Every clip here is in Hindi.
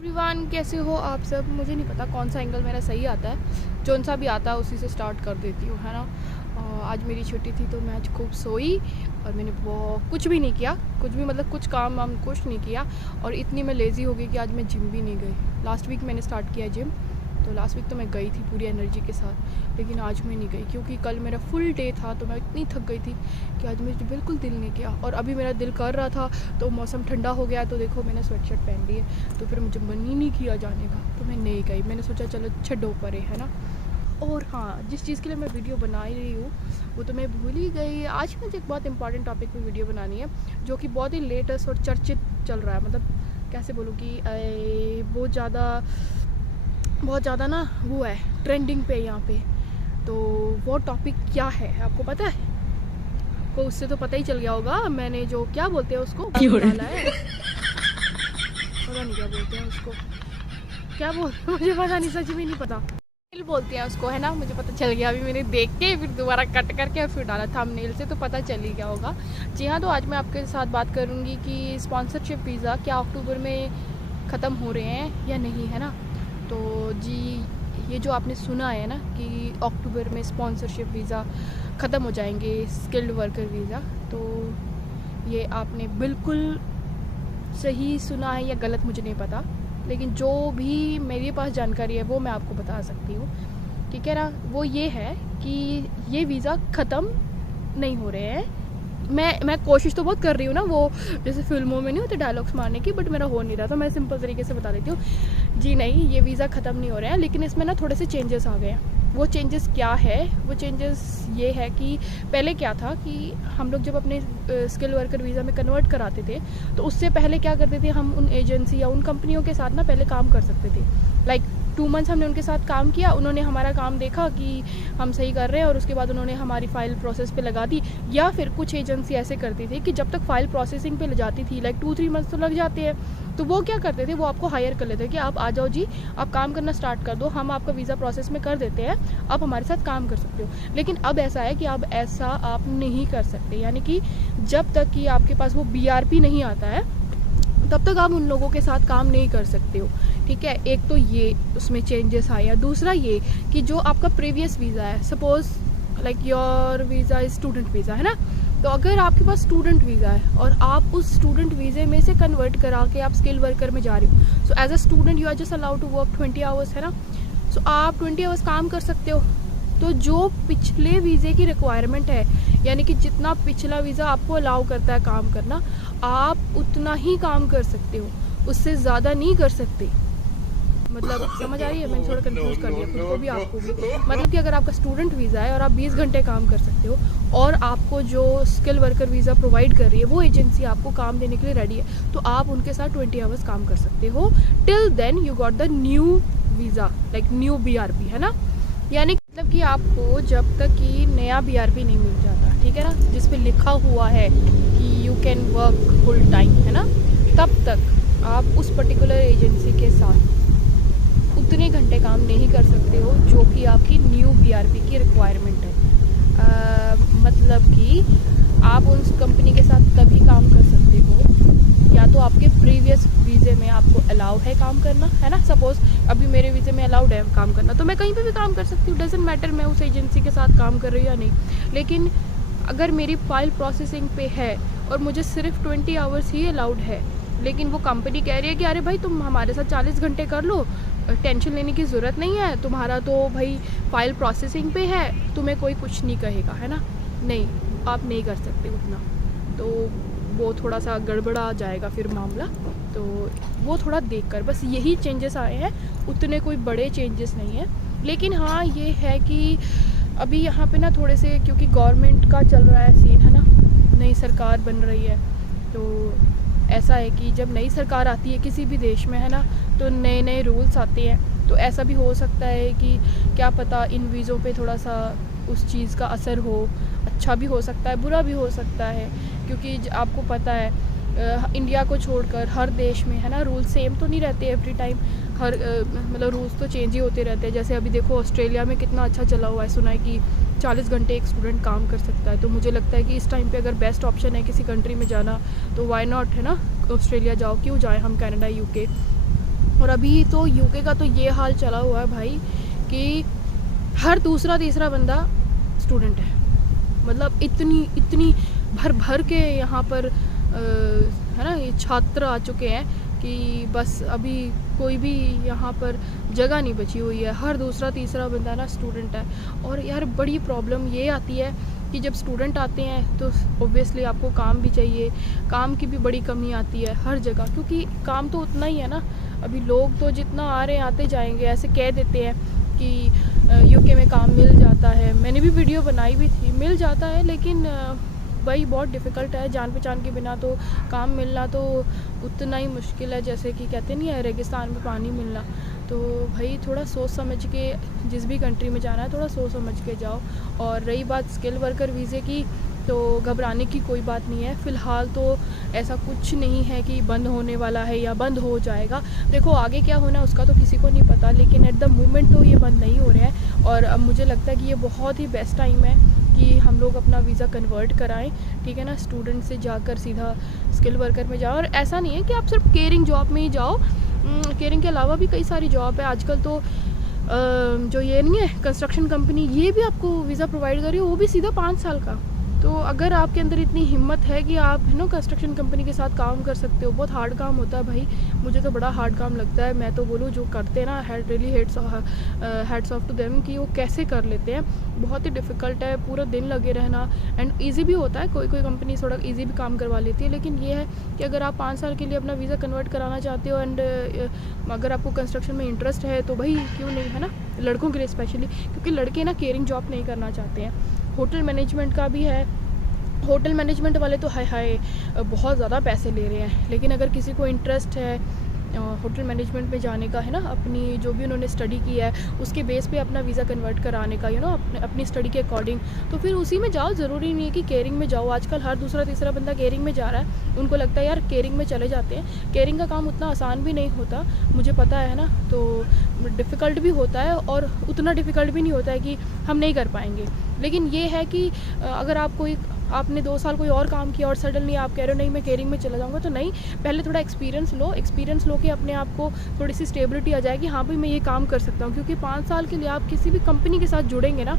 एवरीवन, कैसे हो आप सब। मुझे नहीं पता कौन सा एंगल मेरा सही आता है, जौन सा भी आता है उसी से स्टार्ट कर देती हूँ, है ना। आज मेरी छुट्टी थी तो मैं आज खूब सोई और मैंने वो कुछ भी नहीं किया, कुछ भी मतलब कुछ काम वाम कुछ नहीं किया। और इतनी मैं लेज़ी हो गई कि आज मैं जिम भी नहीं गई। लास्ट वीक मैंने स्टार्ट किया जिम, तो लास्ट वीक तो मैं गई थी पूरी एनर्जी के साथ, लेकिन आज मैं नहीं गई क्योंकि कल मेरा फुल डे था। तो मैं इतनी थक गई थी कि आज मुझे बिल्कुल दिल नहीं किया। और अभी मेरा दिल कर रहा था तो मौसम ठंडा हो गया, तो देखो मैंने स्वेटशर्ट पहन ली है, तो फिर मुझे मन ही नहीं किया जाने का, तो मैं नहीं गई। मैंने सोचा चलो छड्डो परे, है ना। और हाँ, जिस चीज़ के लिए मैं वीडियो बना ही रही हूँ वो तो मैं भूल ही गई। आज मुझे एक बहुत इंपॉर्टेंट टॉपिक पे वीडियो बनानी है, जो कि बहुत ही लेटेस्ट और चर्चित चल रहा है। मतलब कैसे बोलूँ कि बहुत ज़्यादा ना वो है, ट्रेंडिंग पे यहाँ पे। तो वो टॉपिक क्या है आपको पता है? आपको उससे तो पता ही चल गया होगा। मैंने जो क्या बोलते हैं उसको डाला है, पता नहीं क्या बोलते हैं उसको, क्या बोलते मुझे पता नहीं, सच में नहीं पता। थंबनेल बोलते हैं उसको, है ना। मुझे पता चल गया अभी, मैंने देख के फिर दोबारा कट करके और फिर डाला। थंबनेल से तो पता चल ही गया होगा। जी हाँ, तो आज मैं आपके साथ बात करूँगी कि स्पॉन्सरशिप वीज़ा क्या अक्टूबर में ख़त्म हो रहे हैं या नहीं, है ना। तो जी, ये जो आपने सुना है ना कि अक्टूबर में स्पॉन्सरशिप वीज़ा ख़त्म हो जाएंगे, स्किल्ड वर्कर वीज़ा, तो ये आपने बिल्कुल सही सुना है या गलत मुझे नहीं पता, लेकिन जो भी मेरे पास जानकारी है वो मैं आपको बता सकती हूँ, ठीक है ना। वो ये है कि ये वीज़ा ख़त्म नहीं हो रहे हैं। मैं कोशिश तो बहुत कर रही हूँ ना, वो जैसे फिल्मों में नहीं होते डायलॉग्स मारने की, बट मेरा हो नहीं रहा। तो मैं सिंपल तरीके से बता देती हूँ, जी नहीं, ये वीज़ा ख़त्म नहीं हो रहे हैं, लेकिन इसमें ना थोड़े से चेंजेस आ गए हैं। वो चेंजेस क्या है? वो चेंजेस ये है कि पहले क्या था कि हम लोग जब अपने स्किल वर्कर वीज़ा में कन्वर्ट कराते थे, तो उससे पहले क्या करते थे, हम उन एजेंसी या उन कंपनियों के साथ ना पहले काम कर सकते थे। लाइक 2 मंथ्स हमने उनके साथ काम किया, उन्होंने हमारा काम देखा कि हम सही कर रहे हैं और उसके बाद उन्होंने हमारी फ़ाइल प्रोसेस पे लगा दी। या फिर कुछ एजेंसी ऐसे करती थी कि जब तक फ़ाइल प्रोसेसिंग पे ले जाती थी, लाइक 2-3 मंथ्स तो लग जाते हैं, तो वो क्या करते थे, वो आपको हायर कर लेते कि आप आ जाओ जी, आप काम करना स्टार्ट कर दो, हम आपका वीज़ा प्रोसेस में कर देते हैं, आप हमारे साथ काम कर सकते हो। लेकिन अब ऐसा है कि अब ऐसा आप नहीं कर सकते, यानी कि जब तक कि आपके पास वो BRP नहीं आता है तब तक आप उन लोगों के साथ काम नहीं कर सकते हो, ठीक है। एक तो ये उसमें चेंजेस आया। दूसरा ये कि जो आपका प्रीवियस वीज़ा है, suppose like your visa is student visa, है ना। तो अगर आपके पास स्टूडेंट वीज़ा है और आप उस स्टूडेंट वीज़े में से कन्वर्ट करा के आप स्किल वर्कर में जा रहे हो, so as a student you are just allowed to work 20 hours, है ना। सो आप 20 आवर्स काम कर सकते हो। तो जो पिछले वीज़े की रिक्वायरमेंट है, यानी कि जितना पिछला वीज़ा आपको अलाउ करता है काम करना, आप उतना ही काम कर सकते हो, उससे ज़्यादा नहीं कर सकते। मतलब समझ आ रही है? मैंने थोड़ा कंफ्यूज कर दिया खुद को भी, आपको भी। मतलब कि अगर आपका स्टूडेंट वीज़ा है और आप 20 घंटे काम कर सकते हो, और आपको जो स्किल वर्कर वीज़ा प्रोवाइड कर रही है वो एजेंसी आपको काम देने के लिए रेडी है, तो आप उनके साथ 20 आवर्स काम कर सकते हो। Till then you got the new visa, like new BRP, है ना। यानी मतलब कि आपको जब तक कि नया BRP नहीं मिल जाता, ठीक है ना, जिस पे लिखा हुआ है कि you can work full time, है ना, तब तक आप उस पर्टिकुलर एजेंसी के साथ उतने घंटे काम नहीं कर सकते हो जो कि आपकी न्यू BRP की रिक्वायरमेंट है। मतलब कि आप उस कंपनी के साथ तभी काम कर सकते हो या तो आपके प्रीवियस वीज़े में आपको अलाउ है काम करना, है ना। सपोज अभी मेरे वीज़े में अलाउड है काम करना, तो मैं कहीं पे भी काम कर सकती हूँ, डजेंट मैटर मैं उस एजेंसी के साथ काम कर रही हूँ या नहीं। लेकिन अगर मेरी फ़ाइल प्रोसेसिंग पे है और मुझे सिर्फ 20 आवर्स ही अलाउड है, लेकिन वो कंपनी कह रही है कि अरे भाई तुम हमारे साथ 40 घंटे कर लो, टेंशन लेने की ज़रूरत नहीं है, तुम्हारा तो भाई फ़ाइल प्रोसेसिंग पे है, तुम्हें कोई कुछ नहीं कहेगा, है ना। नहीं, आप नहीं कर सकते उतना, तो वो थोड़ा सा गड़बड़ा जाएगा फिर मामला। तो वो थोड़ा देखकर, बस यही चेंजेस आए हैं, उतने कोई बड़े चेंजेस नहीं हैं। लेकिन हाँ, ये है कि अभी यहाँ पे ना थोड़े से, क्योंकि गवर्नमेंट का चल रहा है सीन, है ना, नई सरकार बन रही है, तो ऐसा है कि जब नई सरकार आती है किसी भी देश में, है ना, तो नए नए रूल्स आते हैं। तो ऐसा भी हो सकता है कि क्या पता इन वीज़ों पे थोड़ा सा उस चीज़ का असर हो, अच्छा भी हो सकता है, बुरा भी हो सकता है, क्योंकि आपको पता है इंडिया को छोड़कर हर देश में, है ना, रूल सेम तो नहीं रहते एवरी टाइम। हर मतलब रूल्स तो चेंज ही होते रहते हैं। जैसे अभी देखो ऑस्ट्रेलिया में कितना अच्छा चला हुआ है, सुना है कि 40 घंटे एक स्टूडेंट काम कर सकता है। तो मुझे लगता है कि इस टाइम पे अगर बेस्ट ऑप्शन है किसी कंट्री में जाना तो वाई नॉट, है ना, ऑस्ट्रेलिया जाओ, क्यों जाए हम कनाडा UK। और अभी तो यूके का तो ये हाल चला हुआ है भाई कि हर दूसरा तीसरा बंदा स्टूडेंट है। मतलब इतनी भर भर के यहाँ पर है ना ये छात्र आ चुके हैं कि बस अभी कोई भी यहाँ पर जगह नहीं बची हुई है। हर दूसरा तीसरा बंदा ना स्टूडेंट है। और यार बड़ी प्रॉब्लम ये आती है कि जब स्टूडेंट आते हैं तो ऑब्वियसली आपको काम भी चाहिए, काम की भी बड़ी कमी आती है हर जगह, क्योंकि काम तो उतना ही है ना। अभी लोग तो जितना आ रहे हैं आते जाएंगे, ऐसे कह देते हैं कि यूके में काम मिल जाता है। मैंने भी वीडियो बनाई भी थी, मिल जाता है लेकिन भाई बहुत डिफ़िकल्ट है। जान पहचान के बिना तो काम मिलना तो उतना ही मुश्किल है जैसे कि कहते नहीं है रेगिस्तान में पानी मिलना। तो भाई थोड़ा सोच समझ के जिस भी कंट्री में जाना है थोड़ा सोच समझ के जाओ। और रही बात स्किल वर्कर वीज़े की, तो घबराने की कोई बात नहीं है। फ़िलहाल तो ऐसा कुछ नहीं है कि बंद होने वाला है या बंद हो जाएगा। देखो आगे क्या होना है उसका तो किसी को नहीं पता, लेकिन एट द मोमेंट तो ये बंद नहीं हो रहे हैं। और अब मुझे लगता है कि ये बहुत ही बेस्ट टाइम है कि हम लोग अपना वीज़ा कन्वर्ट कराएं, ठीक है ना। स्टूडेंट से जाकर सीधा स्किल वर्कर में जाओ। और ऐसा नहीं है कि आप सिर्फ केयरिंग जॉब में ही जाओ, केयरिंग के अलावा भी कई सारी जॉब है आजकल। तो जो ये नहीं है कंस्ट्रक्शन कंपनी, ये भी आपको वीज़ा प्रोवाइड कर रही है, वो भी सीधा 5 साल का। तो अगर आपके अंदर इतनी हिम्मत है कि आप है ना कंस्ट्रक्शन कंपनी के साथ काम कर सकते हो। बहुत हार्ड काम होता है भाई, मुझे तो बड़ा हार्ड काम लगता है। मैं तो बोलूँ जो करते हैं ना really heads off to them कि वो कैसे कर लेते हैं। बहुत ही डिफ़िकल्ट है, पूरा दिन लगे रहना। एंड ईजी भी होता है, कोई कोई कंपनी थोड़ा ईजी भी काम करवा लेती है। लेकिन ये है कि अगर आप 5 साल के लिए अपना वीज़ा कन्वर्ट कराना चाहते हो एंड अगर आपको कंस्ट्रक्शन में इंटरेस्ट है तो भाई क्यों नहीं, है ना। लड़कों के लिए स्पेशली, क्योंकि लड़के ना केयरिंग जॉब नहीं करना चाहते हैं। होटल मैनेजमेंट का भी है, होटल मैनेजमेंट वाले तो हाय बहुत ज़्यादा पैसे ले रहे हैं। लेकिन अगर किसी को इंटरेस्ट है होटल मैनेजमेंट में जाने का, है ना, अपनी जो भी उन्होंने स्टडी की है उसके बेस पे अपना वीज़ा कन्वर्ट कराने का, अपनी स्टडी के अकॉर्डिंग, तो फिर उसी में जाओ। ज़रूरी नहीं है कि केयरिंग में जाओ। आजकल हर दूसरा तीसरा बंदा केयरिंग में जा रहा है, उनको लगता है यार केयरिंग में चले जाते हैं। केयरिंग का काम उतना आसान भी नहीं होता, मुझे पता है ना। तो डिफ़िकल्ट भी होता है और उतना डिफ़िकल्ट भी नहीं होता है कि हम नहीं कर पाएंगे। लेकिन ये है कि अगर आपने 2 साल कोई और काम किया और सडनली आप कह रहे हो नहीं मैं केयरिंग में चला जाऊंगा, तो नहीं, पहले थोड़ा एक्सपीरियंस लो कि अपने आप को थोड़ी सी स्टेबिलिटी आ जाएगी। हाँ भाई मैं ये काम कर सकता हूँ, क्योंकि 5 साल के लिए आप किसी भी कंपनी के साथ जुड़ेंगे ना,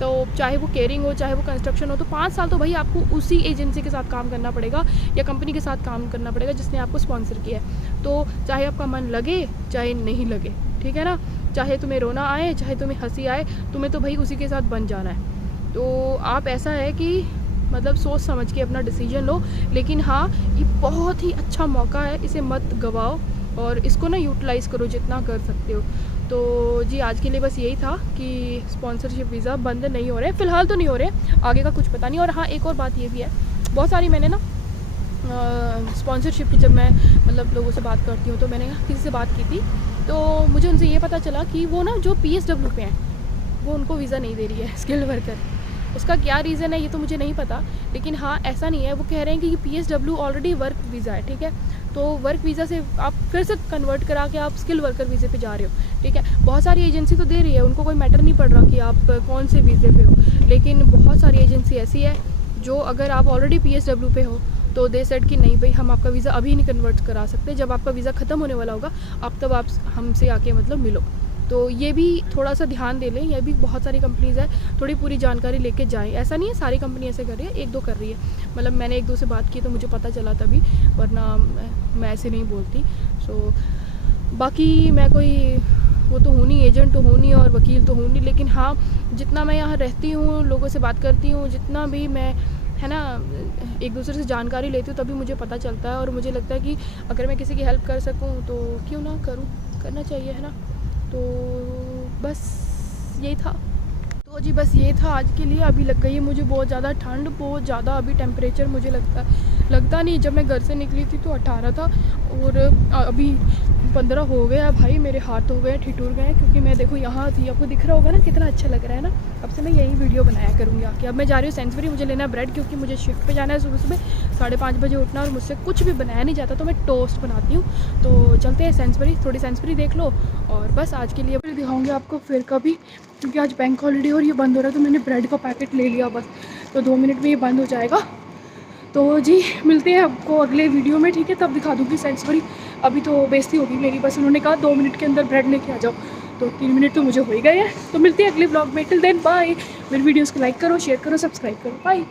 तो चाहे वो केयरिंग हो चाहे वो कंस्ट्रक्शन हो, तो 5 साल तो भाई आपको उसी एजेंसी के साथ काम करना पड़ेगा या कंपनी के साथ काम करना पड़ेगा जिसने आपको स्पॉन्सर किया है। तो चाहे आपका मन लगे चाहे नहीं लगे, ठीक है ना, चाहे तुम्हें रोना आए चाहे तुम्हें हंसी आए, तुम्हें तो भाई उसी के साथ बन जाना है। तो आप ऐसा है कि मतलब सोच समझ के अपना डिसीजन लो। लेकिन हाँ, ये बहुत ही अच्छा मौका है, इसे मत गवाओ और इसको ना यूटिलाइज़ करो जितना कर सकते हो। तो जी आज के लिए बस यही था कि स्पॉन्सरशिप वीज़ा बंद नहीं हो रहे, फ़िलहाल तो नहीं हो रहे, आगे का कुछ पता नहीं। और हाँ एक और बात ये भी है, बहुत सारी मैंने ना स्पॉन्सरशिप की जब मैं मतलब लोगों से बात करती हूँ, तो मैंने किसी से बात की थी तो मुझे उनसे ये पता चला कि वो ना जो PSW पे हैं वो उनको वीज़ा नहीं दे रही है, स्किल्ड वर्कर। उसका क्या रीज़न है ये तो मुझे नहीं पता, लेकिन हाँ ऐसा नहीं है। वो कह रहे हैं कि PSW ऑलरेडी वर्क वीज़ा है, ठीक है। तो वर्क वीज़ा से आप फिर से कन्वर्ट करा के आप स्किल वर्कर वीज़े पे जा रहे हो, ठीक है। बहुत सारी एजेंसी तो दे रही है, उनको कोई मैटर नहीं पड़ रहा कि आप कौन से वीज़े पे हो। लेकिन बहुत सारी एजेंसी ऐसी है जो अगर आप ऑलरेडी PSW पे हो तो दे सेड कि नहीं भाई हम आपका वीज़ा अभी नहीं कन्वर्ट करा सकते, जब आपका वीज़ा ख़त्म होने वाला होगा आप तब आप हमसे आके मतलब मिलो। तो ये भी थोड़ा सा ध्यान दे लें, ये भी बहुत सारी कंपनीज़ है, थोड़ी पूरी जानकारी लेके जाएं। ऐसा नहीं है सारी कंपनी ऐसे कर रही है, 1-2 कर रही है। मतलब मैंने 1-2 से बात की तो मुझे पता चला तभी, वरना मैं ऐसे नहीं बोलती। सो बाकी मैं कोई वो तो हूँ नहीं, एजेंट तो हूँ नहीं और वकील तो हूँ नहीं, लेकिन हाँ जितना मैं यहाँ रहती हूँ, लोगों से बात करती हूँ, जितना भी मैं है ना एक दूसरे से जानकारी लेती हूँ, तभी मुझे पता चलता है। और मुझे लगता है कि अगर मैं किसी की हेल्प कर सकूँ तो क्यों ना करूँ, करना चाहिए, है ना। तो बस यही था। तो जी बस ये था आज के लिए। अभी लग गई है मुझे बहुत ज़्यादा ठंड, बहुत ज़्यादा। अभी टेम्परेचर मुझे लगता नहीं, जब मैं घर से निकली थी तो 18 था और अभी 15 हो गया भाई। मेरे हाथ हो गए, ठिठुर गए, क्योंकि मैं देखो यहाँ थी, आपको दिख रहा होगा ना कितना अच्छा लग रहा है ना। अब से मैं यही वीडियो बनाया करूँगी आके। अब मैं जा रही हूँ सेंसबरी, मुझे लेना ब्रेड, क्योंकि मुझे शिफ्ट पे जाना है सुबह 5:30 बजे उठना, और मुझसे कुछ भी बनाया नहीं जाता, तो मैं टोस्ट बनाती हूँ। तो चलते हैं सेंसबरी, थोड़ी सेंसबरी देख लो और बस आज के लिए दिखाऊँगी आपको फिर कभी, क्योंकि आज बैंक हॉलीडे और ये बंद हो रहा है। तो मैंने ब्रेड का पैकेट ले लिया बस, तो 2 मिनट में ये बंद हो जाएगा। तो जी मिलते हैं आपको अगले वीडियो में, ठीक है। तब दिखा दूँगी सेंसबरी। अभी तो बेइज्जती होगी मेरी, बस उन्होंने कहा 2 मिनट के अंदर ब्रेड लेके आ जाओ, तो 3 मिनट तो मुझे हो ही गए हैं। तो मिलते हैं अगले ब्लॉग में, टिल देन बाय। मेरे वीडियोज़ को लाइक करो, शेयर करो, सब्सक्राइब करो, बाय।